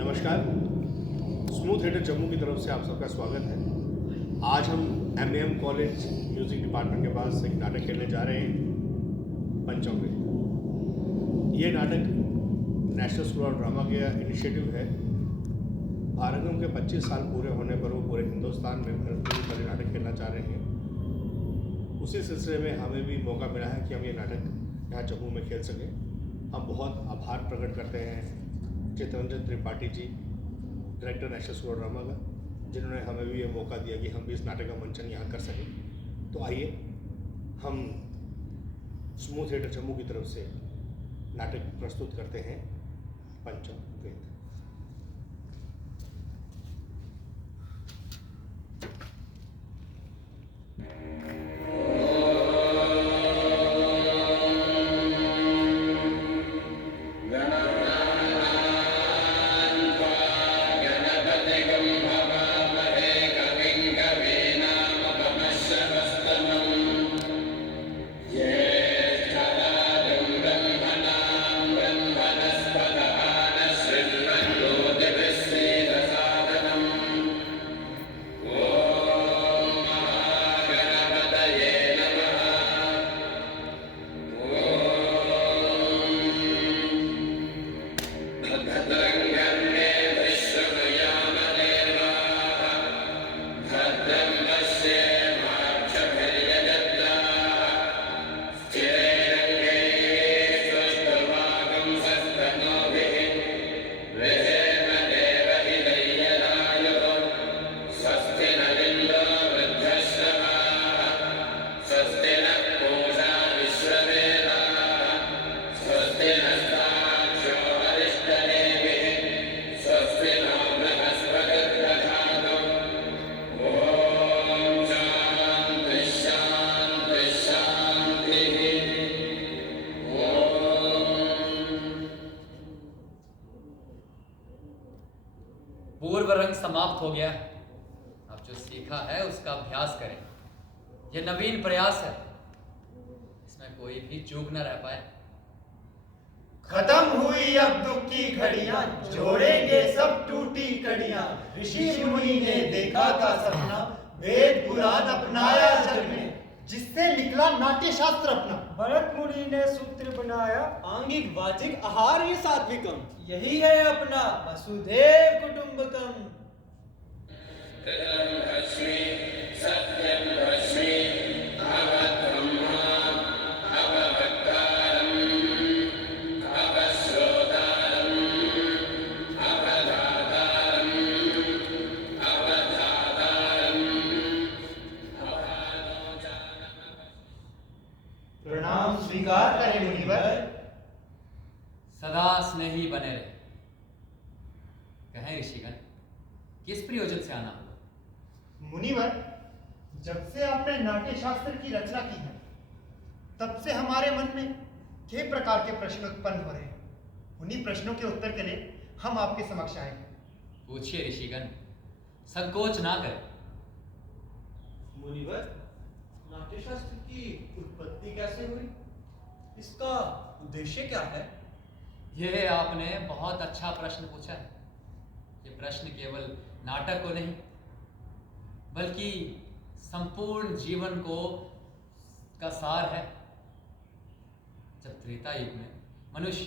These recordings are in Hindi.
नमस्कार। स्मूथ थिएटर जम्मू की तरफ से आप सबका स्वागत है। आज हम एमएएम कॉलेज म्यूज़िक डिपार्टमेंट के पास एक नाटक खेलने जा रहे हैं, पंचम। ये नाटक नेशनल स्कूल ऑफ ड्रामा का इनिशिएटिव है। भारतम के 25 साल पूरे होने पर वो पूरे हिंदुस्तान में पहले नाटक खेलना चाह रहे हैं। उसी सिलसिले में हमें भी मौका मिला है कि हम ये नाटक यहाँ जम्मू में खेल सकें। हम बहुत आभार प्रकट करते हैं Chittaranjan Tripathi ji, director National School of Drama का, जिन्होंने हमें भी ये मौका दिया कि हम भी इस नाटक का मंचन यहाँ कर सकें। तो आइए हम स्मूथ थिएटर जम्मू की तरफ से नाटक प्रस्तुत करते हैं, पंचम वेद। पूर्व रंग समाप्त हो गया। अब जो सीखा है उसका अभ्यास करें। यह नवीन प्रयास है, इसमें कोई भी चूक न रह पाए। खत्म हुई अब दुख की घड़ियां, जोड़ेंगे सब टूटी कड़ियां। ऋषि मुनि ने देखा था सपना, वेद पुराण अपनाया जग में, जिससे निकला नाट्य शास्त्र अपना। भरत मुनि ने सूत्र बनाया, आंगिक वाचिक आहार ये सात्विकम। यही है अपना वसुधैव कुटुंबकम। प्रणाम स्वीकार करें मुनिवर। सदा स्नेही बने रहे। कहें ऋषिगण, किस प्रयोजन से आना हुआ? मुनिवर, जब से आपने नाट्य शास्त्र की रचना की है, तब से हमारे मन में कई प्रकार के प्रश्न उत्पन्न हो रहे हैं। उन्हीं प्रश्नों के उत्तर के लिए हम आपके समक्ष आए हैं। पूछिए ऋषिगण, संकोच ना करें। मुनिवर, नाट्यशास्त्र की उत्पत्ति कैसे हुई? इसका उद्देश्य क्या है? यह आपने बहुत अच्छा प्रश्न पूछा है। ये प्रश्न केवल नाटक को नहीं, बल्कि संपूर्ण जीवन को का सार है। जब त्रेता युग में मनुष्य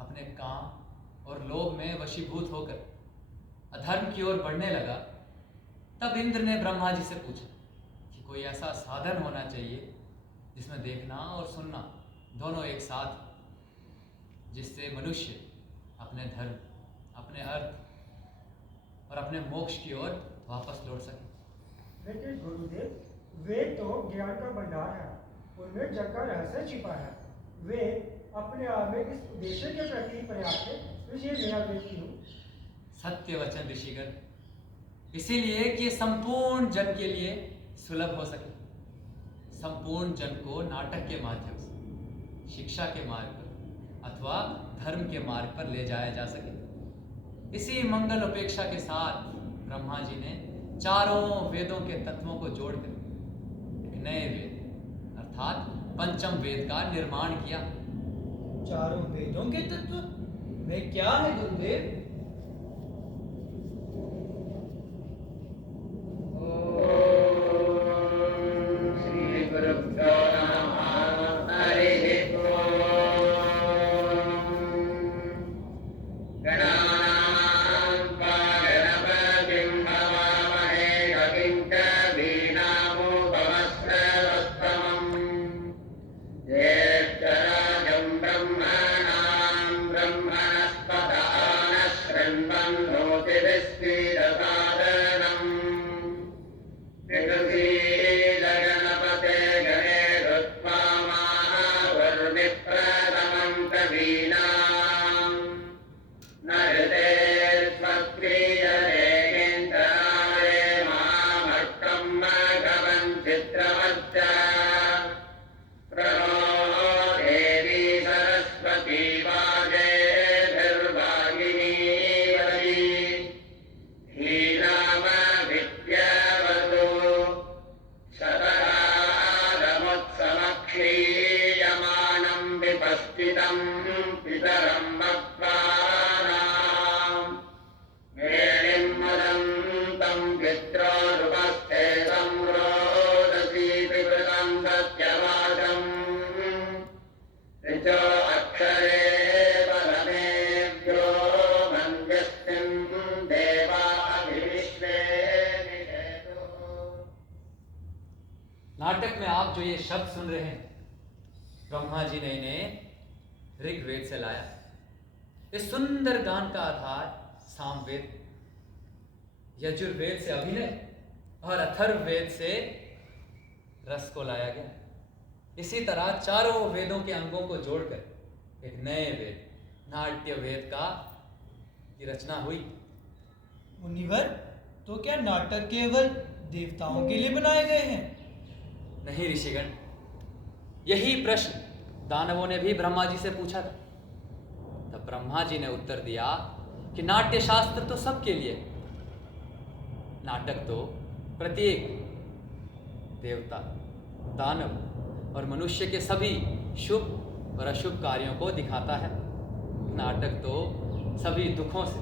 अपने काम और लोभ में वशीभूत होकर अधर्म की ओर बढ़ने लगा, तब इंद्र ने ब्रह्मा जी से पूछा कि कोई ऐसा साधन होना चाहिए जिसमें देखना और सुनना दोनों एक साथ, जिससे मनुष्य अपने धर्म, अपने अर्थ और अपने मोक्ष की ओर वापस लौट सके। बेटे गुरुदेव, वेद तो ज्ञान का भंडार है, उनमें जग का रहस्य छिपा है। वेद अपने आप में इस उद्देश्य के प्रति पर्याप्त है, इसलिए मेरा वेद क्यों? सत्य वचन ऋषिगण, इसीलिए कि संपूर्ण जन के लिए सुलभ हो सके, संपूर्ण जन को नाटक के माध्यम से शिक्षा के मार्ग पर अथवा धर्म के मार्ग पर ले जाया जा सके। इसी मंगल अपेक्षा के साथ ब्रह्मा जी ने चारों वेदों के तत्वों को जोड़कर एक नए वेद अर्थात पंचम वेद का निर्माण किया। चारों वेदों के तत्व वे क्या है गुरुदेव? गणानां त्वा गणपतिं हवामहे कविं कवीनामुपमश्रवस्तमम् ज्येष्ठराजं ब्रह्मणां ब्रह्मणस्पत नः शृण्वन्नोतिभिस्सीदसादनम् गणपते गणेशुत्वा महावर्मिप्रथमं कवीनां नरते स्वक्रियते किञ्चनाय मामर्कं मघवन् चित्रमच्च प्रणो देवी सरस्वती वाजेभिर्वागिनी वदी हीनामविद्यावतु शतरागमुत्समक्षीयमानं विपस्थितं पितरं भक्तानां वेणिं मदन्तं पित्रोरुपस्थे संरोदसी विवृतं सत्यवादम् ऋचो अक्षरे परमेभ्यो मन्यस्मिन् देवा अभिविश्वे निषेधुः। नाटक में आप जो ये शब्द सुन रहे हैं, ब्रह्मा जी ने इन्हें ऋग्वेद से लाया। इस सुंदर गान का आधार सामवेद, यजुर्वेद से अभिनय और अथर्ववेद से रस को लाया गया। इसी तरह चारों वेदों के अंगों को जोड़कर एक नए वेद, नाट्य वेद का की रचना हुई। मुनिवर, तो क्या नाटक केवल देवताओं के लिए बनाए गए हैं? नहीं ऋषिगण, यही प्रश्न दानवों ने भी ब्रह्मा जी से पूछा था। तब ब्रह्मा जी ने उत्तर दिया कि नाट्य शास्त्र तो सबके लिए है। नाटक तो प्रत्येक देवता, दानव और मनुष्य के सभी शुभ और अशुभ कार्यों को दिखाता है। नाटक तो सभी दुखों से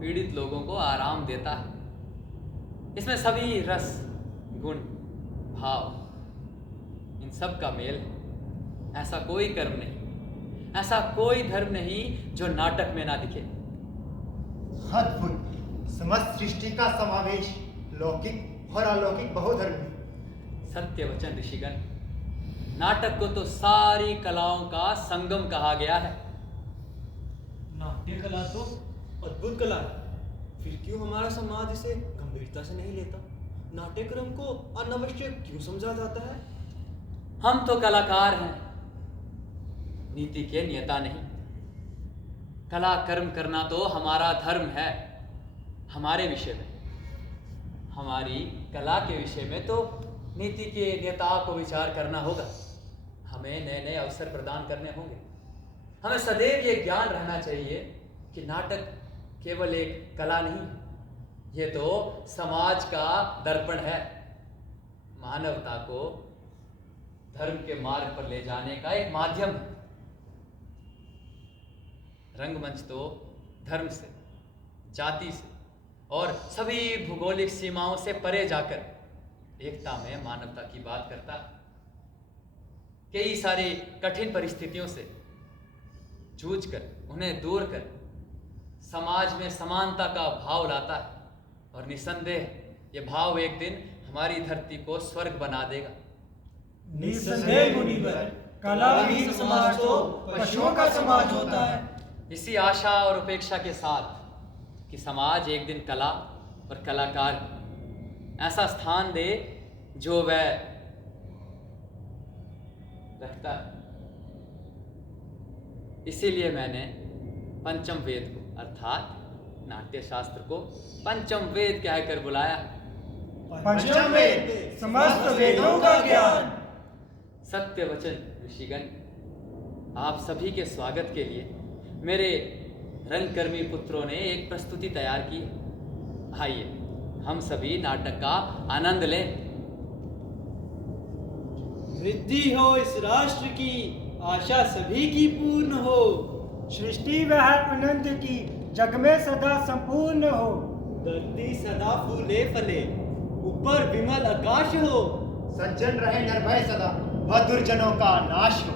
पीड़ित लोगों को आराम देता है। इसमें सभी रस, गुण, भाव, इन सब का मेल है। ऐसा कोई कर्म नहीं, ऐसा कोई धर्म नहीं जो नाटक में ना दिखे। अद्भुत, समस्त सृष्टि का समावेश, लौकिक और अलौकिक बहुधर्मी। सत्य वचन ऋषिगण, नाटक को तो सारी कलाओं का संगम कहा गया है। नाट्य कला तो अद्भुत कला है, फिर क्यों हमारा समाज इसे गंभीरता से नहीं लेता? नाट्यक्रम को अनावश्यक क्यों समझा जाता है? हम तो कलाकार हैं, नीति के नियता नहीं। कला कर्म करना तो हमारा धर्म है। हमारे विषय में, हमारी कला के विषय में तो नीति के नेताओं को विचार करना होगा। हमें नए नए अवसर प्रदान करने होंगे। हमें सदैव ये ज्ञान रहना चाहिए कि नाटक केवल एक कला नहीं, ये तो समाज का दर्पण है। मानवता को धर्म के मार्ग पर ले जाने का एक माध्यम है। रंगमंच तो धर्म से, जाति से और सभी भूगोलिक सीमाओं से परे जाकर एकता में मानवता की बात करता है। कई सारी कठिन परिस्थितियों से जूझकर उन्हें दूर कर समाज में समानता का भाव लाता है और निसंदेह ये भाव एक दिन हमारी धरती को स्वर्ग बना देगा। निसंदेह मुनिवर, कलाविहीन समाज तो पशुओं का समाज होता है। इसी आशा और उपेक्षा के साथ कि समाज एक दिन कला और कलाकार को ऐसा स्थान दे जो वह रखता है, इसीलिए मैंने पंचम वेद को अर्थात नाट्य शास्त्र को पंचम वेद कहकर बुलाया। पंचम वेद, समस्त वेदों का ज्ञान। सत्य वचन ऋषिगण, आप सभी के स्वागत के लिए मेरे रंगकर्मी पुत्रों ने एक प्रस्तुति तैयार की। आइए हम सभी नाटक का आनंद लें। वृद्धि हो इस राष्ट्र की, आशा सभी की पूर्ण हो। सृष्टि वह अनंत की, जग में सदा संपूर्ण हो। धरती सदा फूले फले, ऊपर विमल आकाश हो। सज्जन रहे निर्भय सदा, वह दुर्जनों का नाश हो।